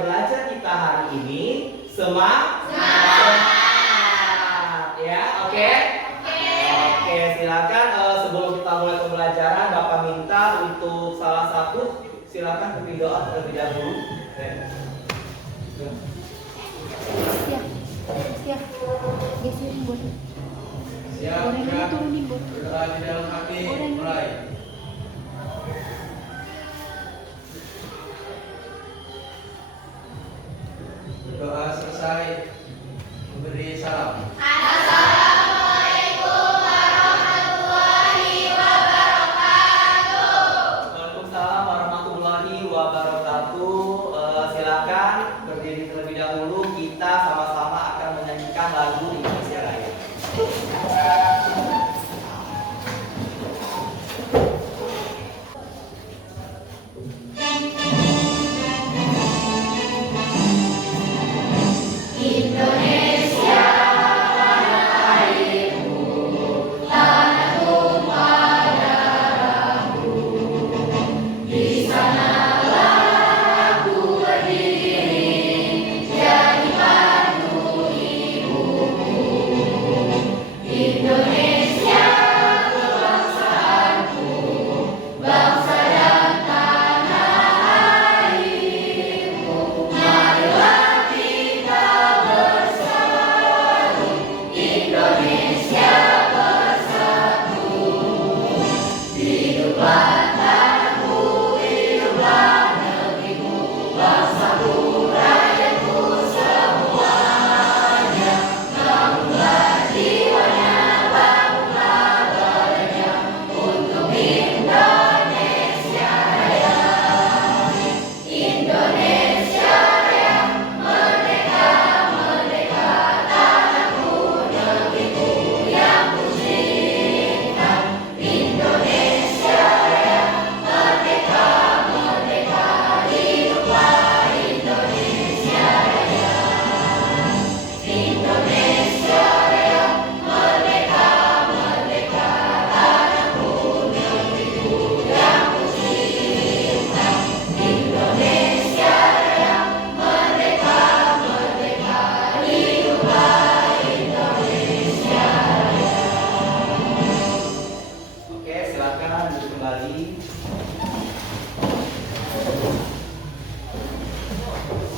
belajar kita hari ini semangat ya, oke? Oke, silakan sebelum kita mulai pembelajaran, Bapak minta untuk salah satu silakan beri doa terlebih dahulu. Siap, berdoa di dalam hati, mulai. Berdoa selesai, memberi salam. Assalamualaikum warahmatullahi wabarakatuh. Waalaikumsalam warahmatullahi wabarakatuh. Silakan berdiri terlebih dahulu. Kita sama-sama akan menyanyikan lagu Indonesia Raya.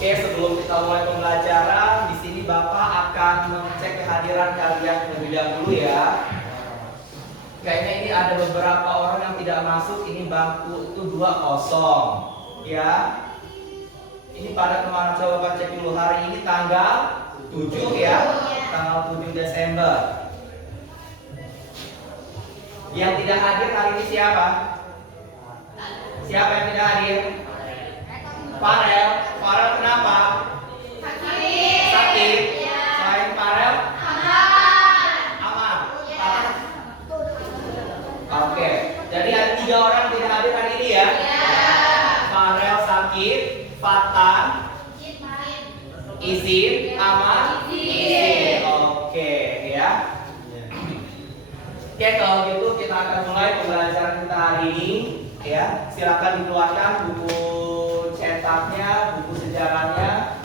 Oke, sebelum kita mulai pembelajaran, di sini Bapak akan mengecek kehadiran kalian terlebih dahulu ya. Kayaknya ini ada beberapa orang yang tidak masuk. Ini bangku itu 2 kosong, ya. Ini pada kemana, coba Bapak cek dulu. Hari ini tanggal 7 ya, tanggal 7 Desember. Yang tidak hadir hari ini siapa? Siapa yang tidak hadir? Farel. Farel kenapa? Sakit. Selain Farel? Aman. Oke. Jadi ada 3 orang tidak hadir hari ini ya? Farel sakit, Fatan izin, Aman izin. Oke ya. Oke, kalau gitu kita akan mulai pembelajaran kita hari ini ya. Silakan dikeluarkan buku cetaknya, buku sejarahnya.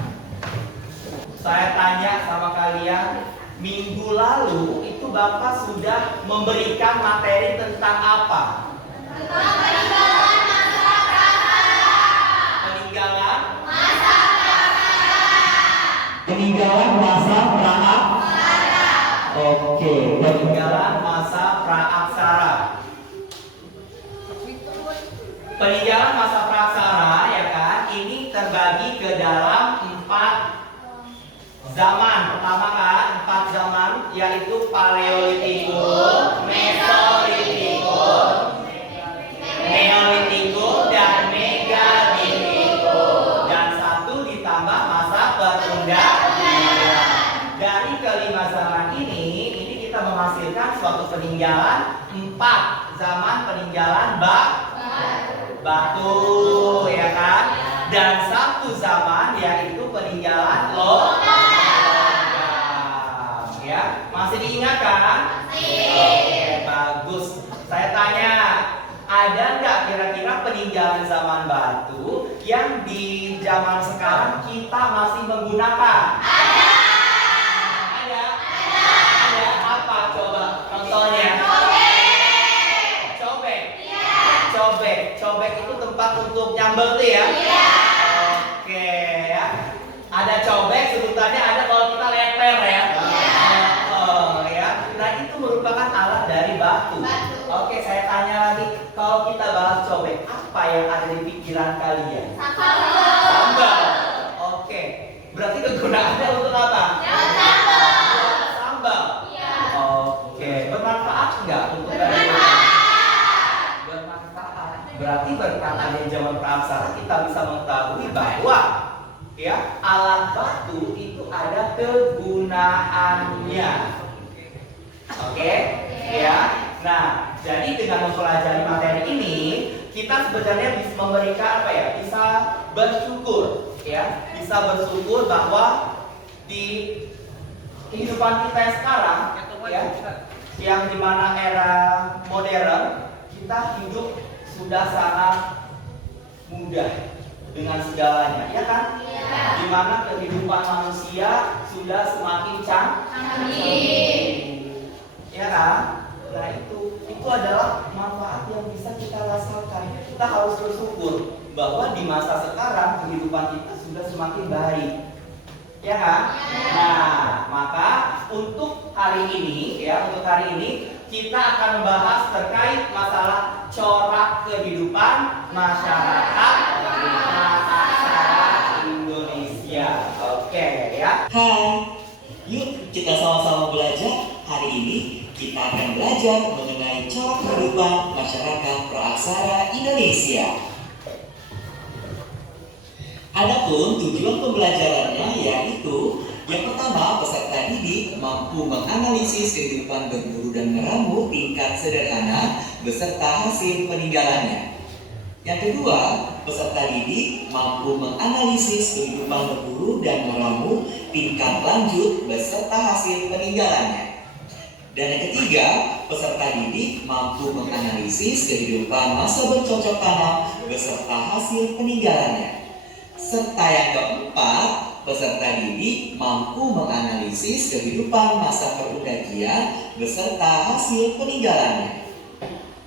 Saya tanya sama kalian, minggu lalu itu Bapak sudah memberikan materi tentang apa? Tentang peninggalan masa prasejarah. Peninggalan Masa prasejarah. peninggalan masa pra-aksara. Oke, peninggalan masa pra-aksara. Peninggalan masa praksara ya kan, ini terbagi ke dalam 4 zaman. Pertama kan 4 zaman, yaitu Paleolitikum, Mesolitikum, Neolitikum, dan Megalitikum. Dan 1 ditambah masa perundingan. Dari kelima zaman ini kita menghasilkan suatu peninggalan 4 zaman peninggalan batu ya kan, dan 1 zaman yaitu peninggalan logam ya. Masih diingat kan? Oke, bagus. Saya tanya, ada nggak kira-kira peninggalan zaman batu yang di zaman sekarang kita masih menggunakan? Ada? Ada apa coba contohnya? Cobek. Cobek itu tempat untuk nyambel tuh ya? Oke ya. Ada cobek, sebutannya ada kalau kita leper ya. Ya. Nah itu merupakan alat dari batu. Oke, saya tanya lagi, kalau kita bahas cobek, apa yang ada di pikiran kalian? Sambal. Oke, berarti kegunaannya untuk apa? Sambal. Oke, bermanfaat nggak untuk kalian? Bermanfaat. Berarti berkat adanya zaman praksara kita bisa mengetahui bahwa ya alat batu itu ada kegunaannya. Oke, ya. Nah, jadi dengan mempelajari materi ini kita sebenarnya bisa memberikan apa ya? Bisa bersyukur, ya. Bisa bersyukur bahwa di kehidupan kita yang sekarang, ya, yang dimana era modern kita hidup sudah sangat mudah dengan segalanya, ya kan? Dimana kehidupan manusia sudah semakin canggih, ya kan? Nah itu adalah manfaat yang bisa kita rasakan. Kita harus bersyukur bahwa di masa sekarang kehidupan kita sudah semakin baik, ya kan? Nah maka untuk hari ini kita akan membahas terkait masalah corak kehidupan masyarakat aksara Indonesia. Oke ya. Hai, yuk kita sama-sama belajar. Hari ini kita akan belajar mengenai corak kehidupan masyarakat praaksara Indonesia. Adapun tujuan pembelajarannya yaitu yang pertama, peserta didik mampu menganalisis kehidupan berburu dan meramu tingkat sederhana beserta hasil peninggalannya. Yang kedua, peserta didik mampu menganalisis kehidupan berburu dan meramu tingkat lanjut beserta hasil peninggalannya. Dan yang ketiga, peserta didik mampu menganalisis kehidupan masa bercocok tanam beserta hasil peninggalannya. Serta yang keempat, peserta didik mampu menganalisis kehidupan masa perundakian beserta hasil peninggalannya.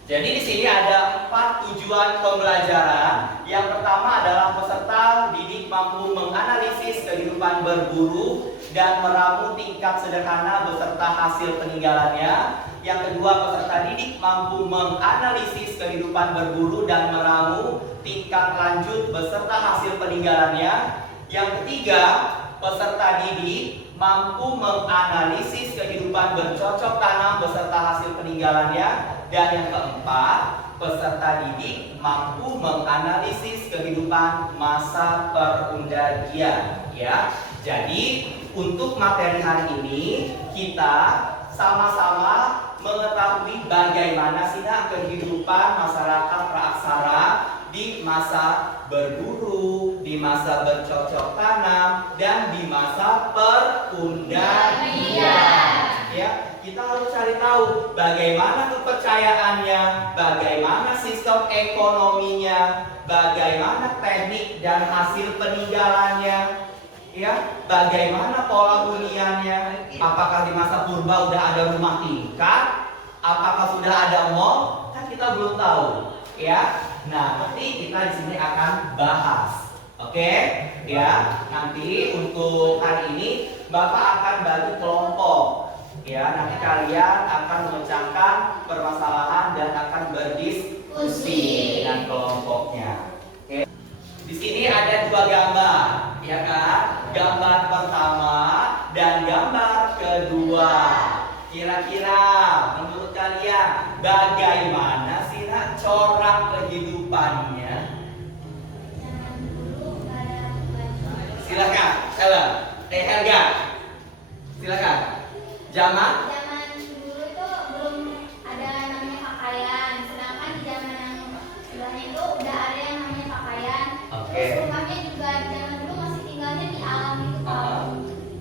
Jadi di sini ada 4 tujuan pembelajaran. Yang pertama adalah peserta didik mampu menganalisis kehidupan berburu dan meramu tingkat sederhana beserta hasil peninggalannya. Yang kedua, peserta didik mampu menganalisis kehidupan berburu dan meramu tingkat lanjut beserta hasil peninggalannya. Yang ketiga, peserta didik mampu menganalisis kehidupan bercocok tanam beserta hasil peninggalannya. Dan yang keempat, peserta didik mampu menganalisis kehidupan masa perundakian, ya. Jadi untuk materi hari ini kita sama-sama mengetahui bagaimana sih kehidupan masyarakat praaksara di masa berburu, di masa bercocok tanam, dan di masa perundakian. Ya, kita harus cari tahu bagaimana kepercayaannya, bagaimana sistem ekonominya, bagaimana teknik dan hasil peninggalannya, ya, bagaimana pola huniannya, apakah di masa purba udah ada rumah tingkat, apakah sudah ada mall, kan kita belum tahu, ya. Nah, nanti kita di sini akan bahas, oke, ya. Nanti untuk hari ini Bapak akan bagi kelompok. Ya, nanti kalian akan memecahkan permasalahan dan akan berdiskusi dengan kelompoknya. Oke. Di sini ada 2 gambar, ya kan? Gambar pertama dan gambar kedua. Kira-kira menurut kalian bagaimana sih corak kehidupannya? Silakan, Helga. Silakan. Zaman dulu itu belum ada namanya pakaian, sedangkan di zaman yang sebelahnya itu udah ada yang namanya pakaian. Oke. Terus rumahnya juga di zaman dulu masih tinggalnya di alam gitu,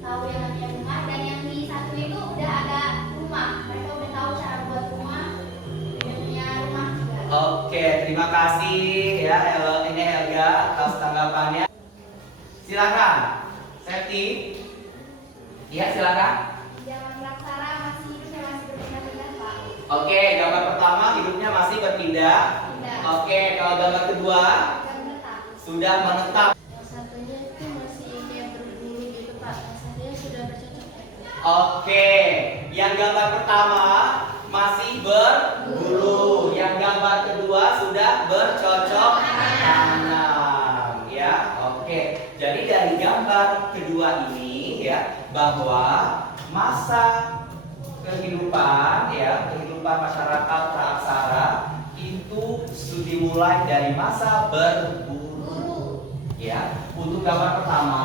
tahu yang namanya rumah. Dan yang di satu itu udah ada rumah, mereka udah tahu cara buat rumah, udah punya rumah juga. Oke, terima kasih ya ini Helga atas Silakan. Septi. Iya, silakan. Zaman Praksara masih hidupnya masih berpindah-pindah, Pak. Oke, gambar pertama hidupnya masih berpindah. Pindah. Oke, kalau gambar kedua Sudah menetap. sudah menetap. Yang satunya itu masih kayak berbulu gitu Pak, yang satunya sudah bercocok tanam. Oke, yang gambar pertama masih berbulu. Yang gambar kedua sudah bercocok tanam, ya. Oke, jadi dari gambar kedua ini ya bahwa masa kehidupan masyarakat praaksara itu dimulai dari masa berburu. Ya, untuk gambar pertama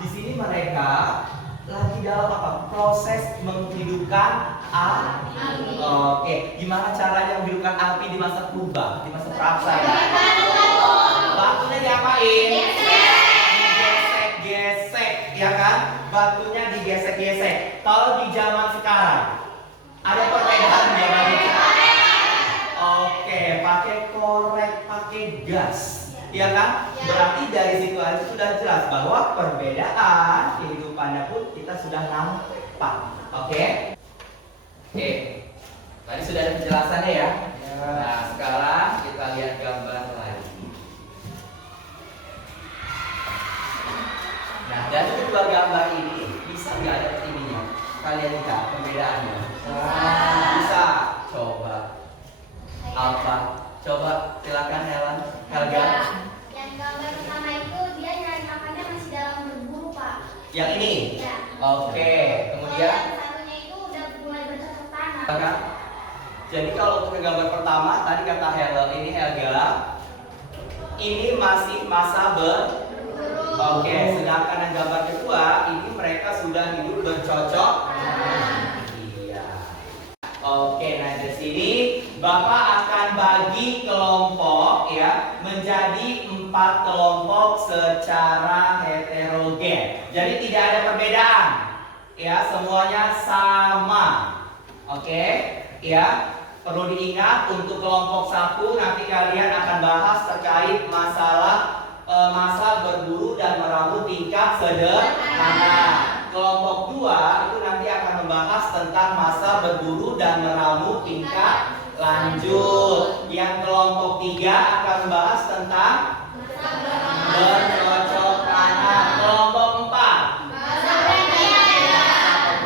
di sini mereka lagi dalam apa? Proses menghidupkan api. Oke, gimana caranya menghidupkan api di masa purba, di masa praaksara? Batunya diapain? Digesek-gesek, ya kan? Batunya digesek-gesek. Kalau di zaman sekarang ada perbedaan di zaman itu? Oke, pakai korek, pakai gas. Ya kan? Berarti dari situ aja sudah jelas bahwa perbedaan kehidupannya pun kita sudah nampak. Oke? Oke. Tadi sudah ada penjelasannya ya. Nah, sekarang kita lihat gambar lagi. Nah, dari kedua gambar ini bisa nggak ada ininya? Kalian lihat perbedaannya? Bisa. Coba. Apa? Coba silakan Helen. Helga. Yang gambar pertama itu dia nyari makannya masih dalam berburu, Pak. Yang ini. Ya. Oke. Kemudian. Kalau yang satunya itu udah mulai bercocok tanam. Silakan. Jadi kalau untuk gambar pertama tadi kata Helen ini Helga. Ini masih masa Berburu. Oke. Sedangkan yang gambar kedua ini mereka sudah hidup bercocok. Iya. Oke. Nah di sini Bapak akan bagi kelompok ya menjadi 4 kelompok secara heterogen. Jadi tidak ada perbedaan. Ya, semuanya sama. Oke? Ya. Perlu diingat untuk kelompok 1 nanti kalian akan bahas terkait masalah masa berburu dan meramu tingkat sederhana. Kelompok 2 itu nanti akan membahas tentang masa berburu dan meramu tingkat lanjut. Yang kelompok 3 akan membahas tentang bercocok tanam. Kelompok 4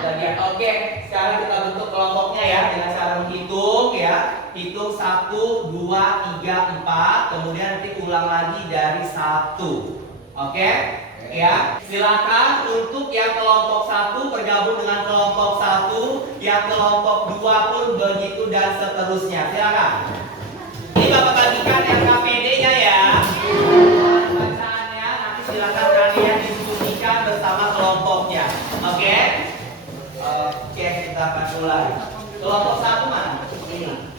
bagian. Oke, sekarang kita bentuk kelompoknya ya dengan cara menghitung ya. Hitung 1, 2, 3, 4. Kemudian nanti ulang lagi dari 1. Oke? Ya, silakan untuk yang kelompok 1 bergabung dengan kelompok 1, yang kelompok 2 pun begitu dan seterusnya. Silakan. Ini Bapak bagikan RKPD-nya ya. Bacaannya nanti silakan kalian diskusikan bersama kelompoknya. Oke? Oke, kita akan mulai. Kelompok 1 mana? Ini.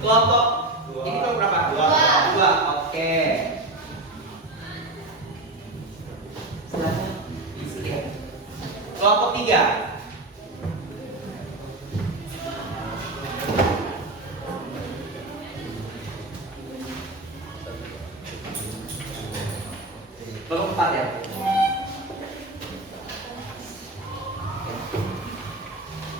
Kelompok ini kelompok berapa? 2. Oke. Silakan diisi ya. Kelompok 3. Kelompok 4 ya.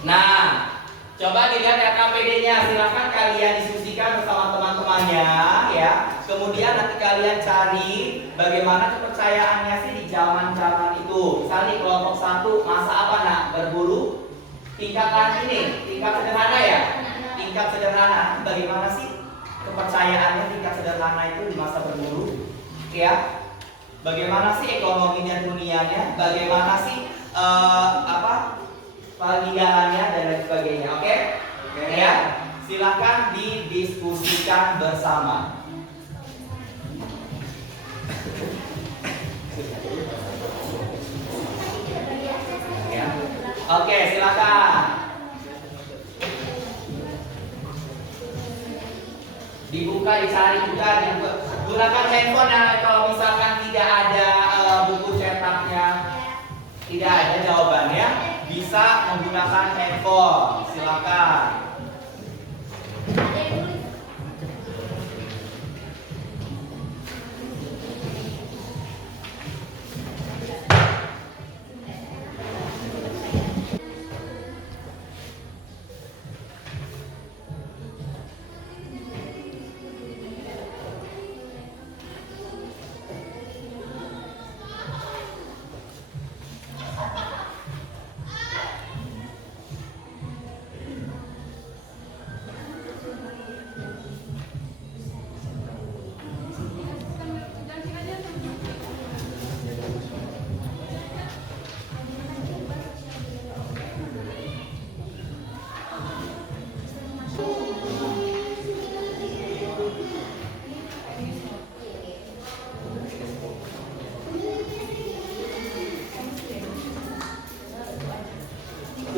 Nah, coba dilihat RKPD-nya. Silakan kalian diskusikan bersama teman-temannya ya. Kemudian nanti kalian cari bagaimana kepercayaannya sih di zaman-zaman itu. Misalnya nih, kelompok 1 masa apa nak? Berburu. Tingkat ini, tingkat sederhana ya. Tingkat sederhana. Bagaimana sih kepercayaannya tingkat sederhana itu di masa berburu? Ya. Bagaimana sih ekonominya dunianya? Bagaimana sih peninggalannya dan lain sebagainya? Oke? Ya. Silakan didiskusikan bersama. Ya. Oke, silakan. Dibuka, dicari juga, gunakan handphone ya kalau misalkan tidak ada buku cetaknya, tidak ada jawabannya, bisa menggunakan handphone. Silakan.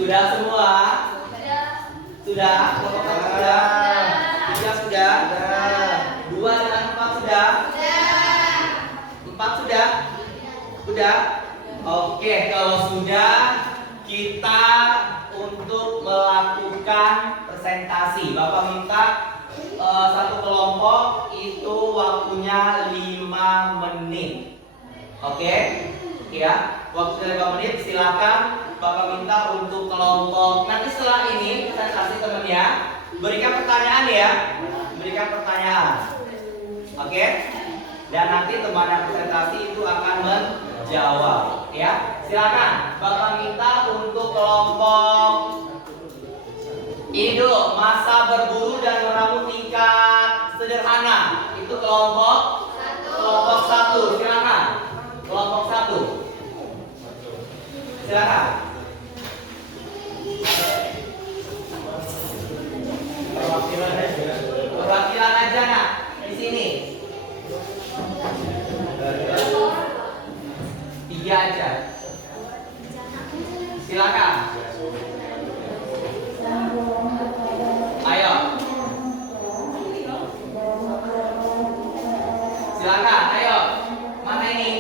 Sudah semua? Sudah. Sudah? Kelompok satu sudah? Tiga sudah? Dua dan empat sudah? Empat sudah? Sudah? Oke, kalau sudah kita untuk melakukan presentasi. Bapak minta satu kelompok itu waktunya 5 menit. Oke? Ya, waktunya 5 menit. Silakan Bapak minta untuk kelompok. Nanti setelah ini saya kasih temennya berikan pertanyaan ya. Berikan pertanyaan. Oke? Dan nanti teman yang presentasi itu akan menjawab ya. Silakan Bapak minta untuk kelompok itu masa berburu dan meramu tingkat sederhana. Itu kelompok satu. Silakan. Kelompok satu. Silakan. Perwakilan aja nak di sini. 3 aja. Silakan. Ayo. Silakan, ayo. Mana ini?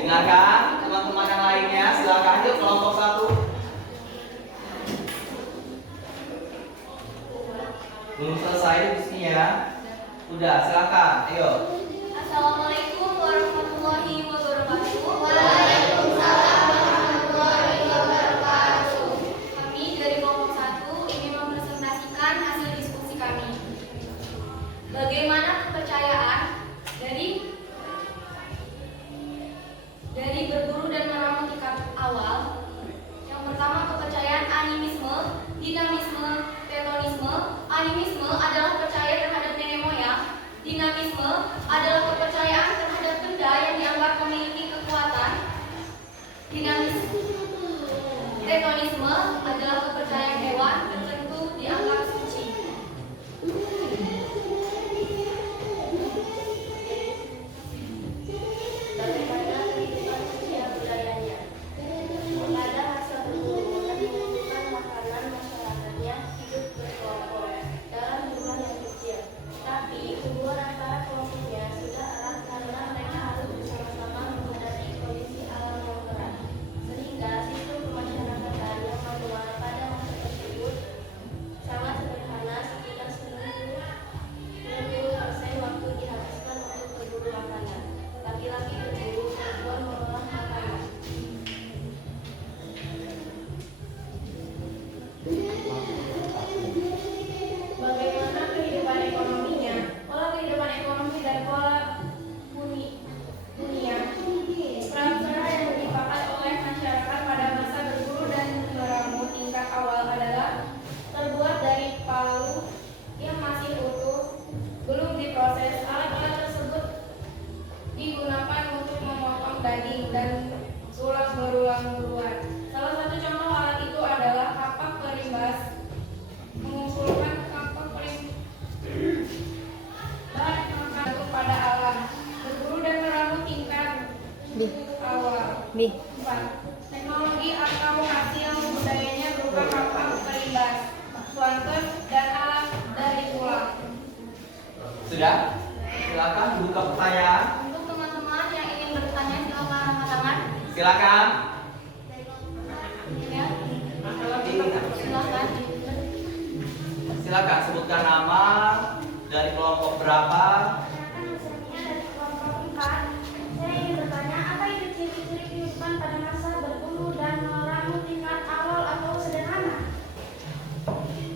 Dengarkan teman-teman yang lainnya, silakan yuk kelompok satu. Belum selesai di sini ya. Udah, silakan. Ayo. Assalamualaikum warahmatullahi wabarakatuh. Waalaikumsalam warahmatullahi wabarakatuh. Kami dari kelompok 1 ingin mempresentasikan hasil diskusi kami. Bagaimana kepercayaan dari berburu dan meramu tingkat awal? Yang pertama, kepercayaan animisme, dinamisme, tetonisme. Animisme adalah percaya terhadap nenek moyang. Dinamisme adalah kepercayaan terhadap benda yang dianggap memiliki kekuatan. Tetonisme adalah kepercayaan hewan tertentu dianggap suci. Bagaimana kehidupan sosial budayanya? Pada masa berburu dan mengumpulkan makanan, masyarakatnya hidup berkelompok dalam jumlah yang kecil. Tapi hubungan antara kelompoknya sudah erat karena mereka harus bersama-sama menghadapi kondisi alam yang berat. Sehingga sistem kemasyarakatan yang bermuara pada masa tersebut sangat sederhana, sekitar 90% waktu dihabiskan untuk berburu makanan. Laki-laki berburu, perempuan mengolah makanan. Bagaimana kehidupan ekonominya? Pola kehidupan ekonomi dan pola hunian pra-usaha yang dipakai oleh masyarakat pada masa berburu dan meramu tingkat awal adalah terbuat dari palu yang masih utuh, belum diproses. Alat-alat tersebut digunakan untuk memotong daging dan tulang berulang-ulang. Salah satu contoh alat itu adalah kapak perimbas. Mengumpulkan kapak bahan makanan pada alam. Berburu dan meramu tingkat awal. 4. Teknologi atau hasil budayanya berupa kapak perimbas, flanker, dan alat dari tulang. Sudah? Silakan buka pertanyaan. Untuk teman-teman yang ingin bertanya, silakan angkat tangan. Silakan. Ya, silakan. Silakan sebutkan nama, dari kelompok berapa. Dari kelompok 4, saya ingin bertanya, apa itu ciri-ciri kehidupan pada masa berburu dan meramu tingkat awal atau sederhana?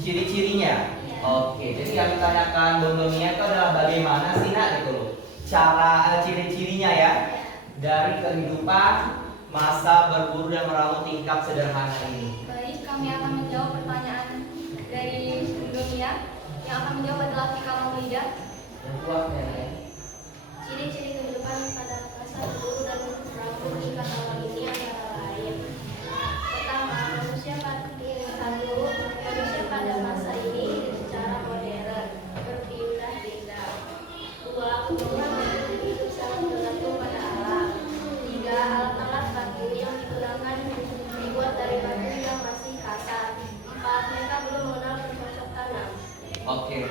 Ciri-cirinya. Oke, jadi yang ditanyakan Bung Donia itu adalah bagaimana sih nak gitu loh. Cara ciri-cirinya ya dari kehidupan masa berburu dan meramu tingkat sederhana ini. Baik, kami akan menjawab pertanyaan dari Bung Donia. Yang Yang akan menjawab adalah Tika Maulida. Yang kuatnya ya. Ciri-ciri kehidupan pada masa berburu dan merampok tingkat awal ini antara lain. Pertama, manusia pada masa ini hidup secara modern, berpindah-pindah. Dua, kebutuhan hidup sangat bergantung pada alam. Tiga, alat-alat baku yang digunakan dibuat dari batu yang masih kasar. Empat, mereka belum mengenal bercocok tanam. Oke.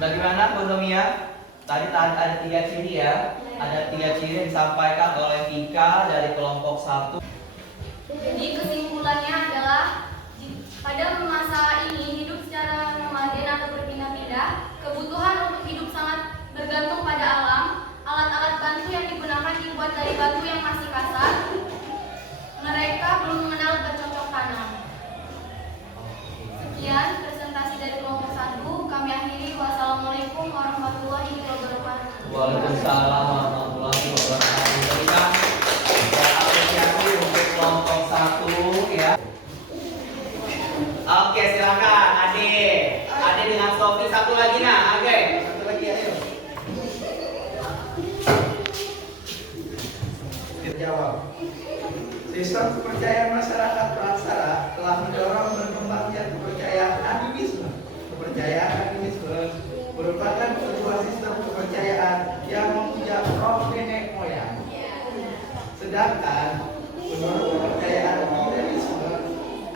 Bagaimana Bu Nomia? Tadi ada 3 ciri ya. Ada 3 ciri yang disampaikan oleh Tika dari kelompok 1. Jadi kesimpulannya adalah pada masa ini hidup secara nomaden atau berpindah-pindah, kebutuhan untuk hidup sangat bergantung pada alam. Alat-alat bantu yang digunakan dibuat dari batu yang masih kasar. Mereka belum mengenal bercocok tanam. Sekian presentasi dari kelompok 1. Kami akhiri. Wassalamualaikum warahmatullahi wabarakatuh. Waalaikumsalam warahmatullahi wabarakatuh. Jadi kan apresiasi untuk kelompok 1 ya. Oke, silakan Ade. Ade dengan Sofi satu lagi nah. Oke, satu lagi ayo. Terjawab. Sistem kepercayaan masyarakat praksara telah mendorong berkembangnya kepercayaan animisme. Kepercayaan animisme merupakan sebuah sistem kepercayaan yang memuja roh nenek moyang. Sedangkan menurut kepercayaan dinamisme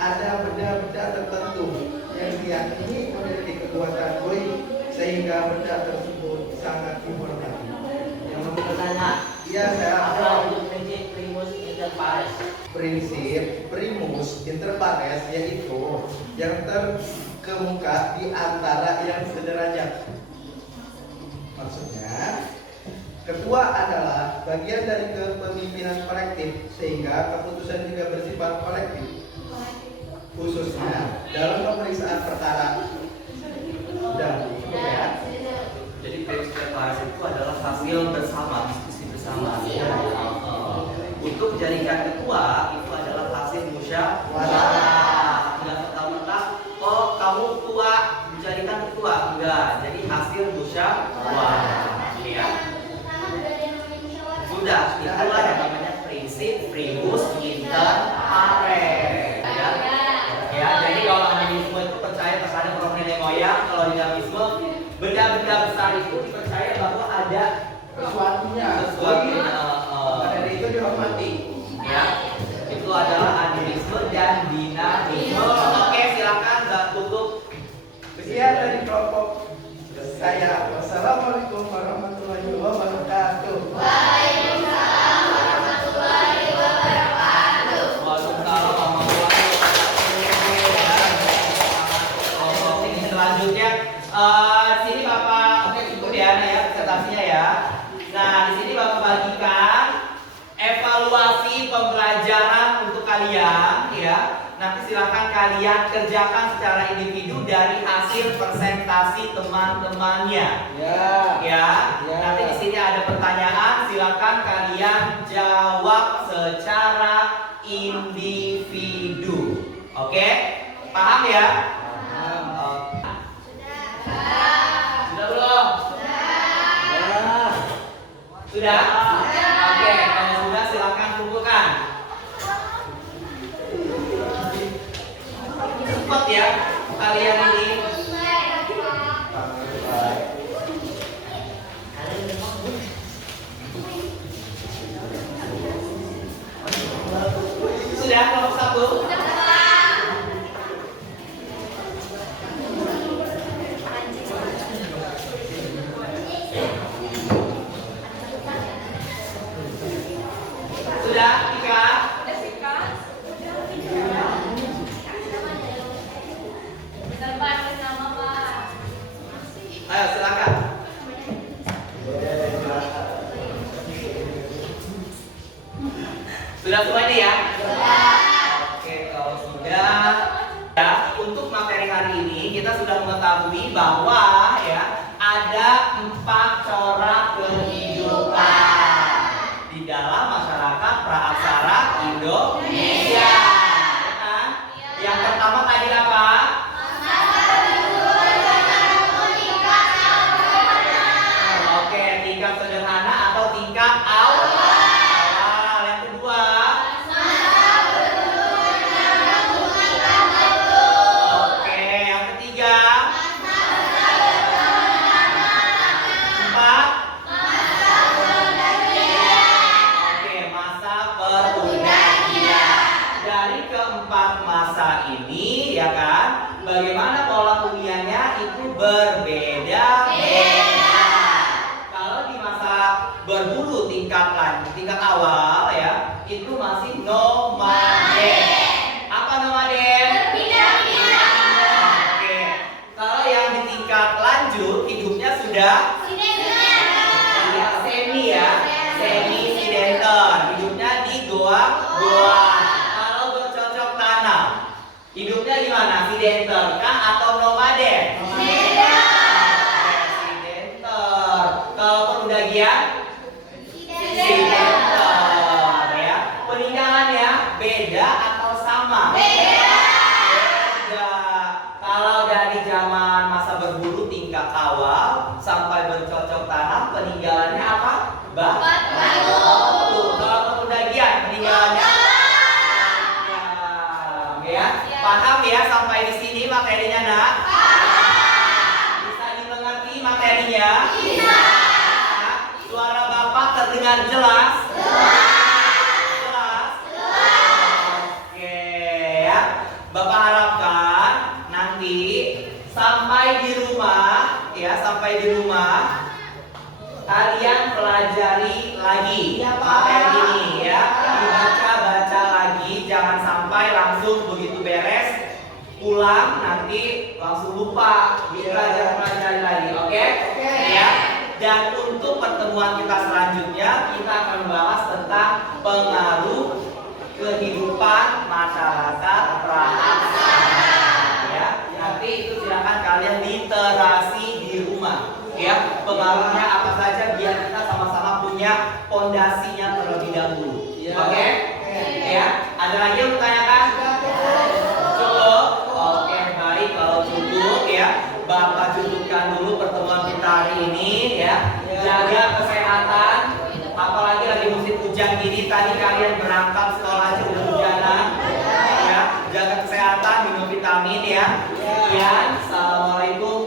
ada benda-benda tertentu yang diyakini memiliki kekuatan goib sehingga benda tersebut sangat dihormati. Yang mau bertanya, Iya, saya apa itu prinsip primus inter pares? prinsip primus inter pares yaitu yang terkemuka di antara yang sederajat. Maksudnya, ketua adalah bagian dari kepemimpinan kolektif sehingga keputusan juga bersifat kolektif. Khususnya dalam pemeriksaan perkara dan ya. Jadi prinsip inter pares itu adalah hasil bersama, diskusi bersama. Untuk dijadikan ketua itu adalah hasil musyawarah. Tidak serta-merta, oh kamu tua dijadikan ketua, enggak. Jadi hasil musyawarah. Ya. Sudah, itulah yang namanya prinsip primus inter pares. Ya, jadi kalau animisme itu percaya terhadap roh nenek moyang, kalau dinamisme benda-benda besar itu dipercaya bahwa ada Sesuatunya. dari itu dihormati. Ya, itu adalah animisme dan dinamisme. Oke, silakan Mbak tutup. Sekian dari kelompok saya. Wassalamualaikum warahmatullahi wabarakatuh. Waalaikumsalam warahmatullahi wabarakatuh. Waalaikumsalam warahmatullahi wabarakatuh. Ini selanjutnya, sini Bapak, oke ikut ya, nah ya presentasinya ya. Nah di sini Bapak bagikan evaluasi pembelajaran untuk kalian, ya. Nanti silakan kalian kerjakan secara individu dari hasil presentasi teman-temannya. Ya. Ya, Ya. nanti di sini ada pertanyaan, silakan kalian jawab secara individu. Oke? Paham ya? Sudah belum? Sudah? Oke, kalau sudah silakan kumpulkan. Cepat ya kalian ini. Sudah kelompok 1? Sudah, Tika? Ayo silakan. Sudah semua ini ya? Oke, kalau sudah ya, untuk materi hari ini kita sudah mengetahui bahwa ya ada 4 corak kehidupan di dalam masyarakat praaksara Indonesia. Ya kan? Yang pertama tadi apa? dari keempat masa ini ya kan, bagaimana pola huniannya itu berbeda-beda. Kalau di masa berbulu tingkat awal ya, itu masih nomaden. Apa nomaden? Oke. Kalau yang di tingkat lanjut hidupnya sudah semi ya, semi sidenter. Hidupnya di goa. Kalau bercocok tanam, hidupnya gimana? Sidenter kah atau nomaden? Sidenter. Kalau pendakian? Sidenter ya. Peninggalannya beda atau sama? Beda. Kalau dari zaman masa berburu tingkat awal sampai bercocok tanam, peninggalannya apa? Batu. Kalau pendakian peninggalannya? Ya. Paham ya sampai di sini materinya, Nak? Bisa dimengerti materinya? Bisa. Suara Bapak terdengar jelas? Jelas. Oke ya. Bapak harapkan nanti sampai di rumah kalian pelajari lagi materi ini ya. Dibaca-baca lagi, jangan sampai langsung begitu beres pulang nanti langsung lupa. Dipelajari lagi, oke? Ya. Dan untuk pertemuan kita selanjutnya kita akan membahas tentang pengaruh kehidupan masyarakat prasajarah. Ya, nanti itu silakan kalian literasi di rumah. Ya, pengaruhnya apa saja biar kita sama-sama punya pondasinya terlebih dahulu. Oke? Ya, ada lagi yang bertanyakan? Cukup? Oke, baik kalau cukup ya. Bapak cukupkan dulu pertemuan kita hari ini ya. Jaga kesehatan. Apalagi lagi musim hujan gini, tadi kalian berangkat sekolah aja udah hujanan. Ya, jaga kesehatan, minum vitamin ya. Assalamualaikum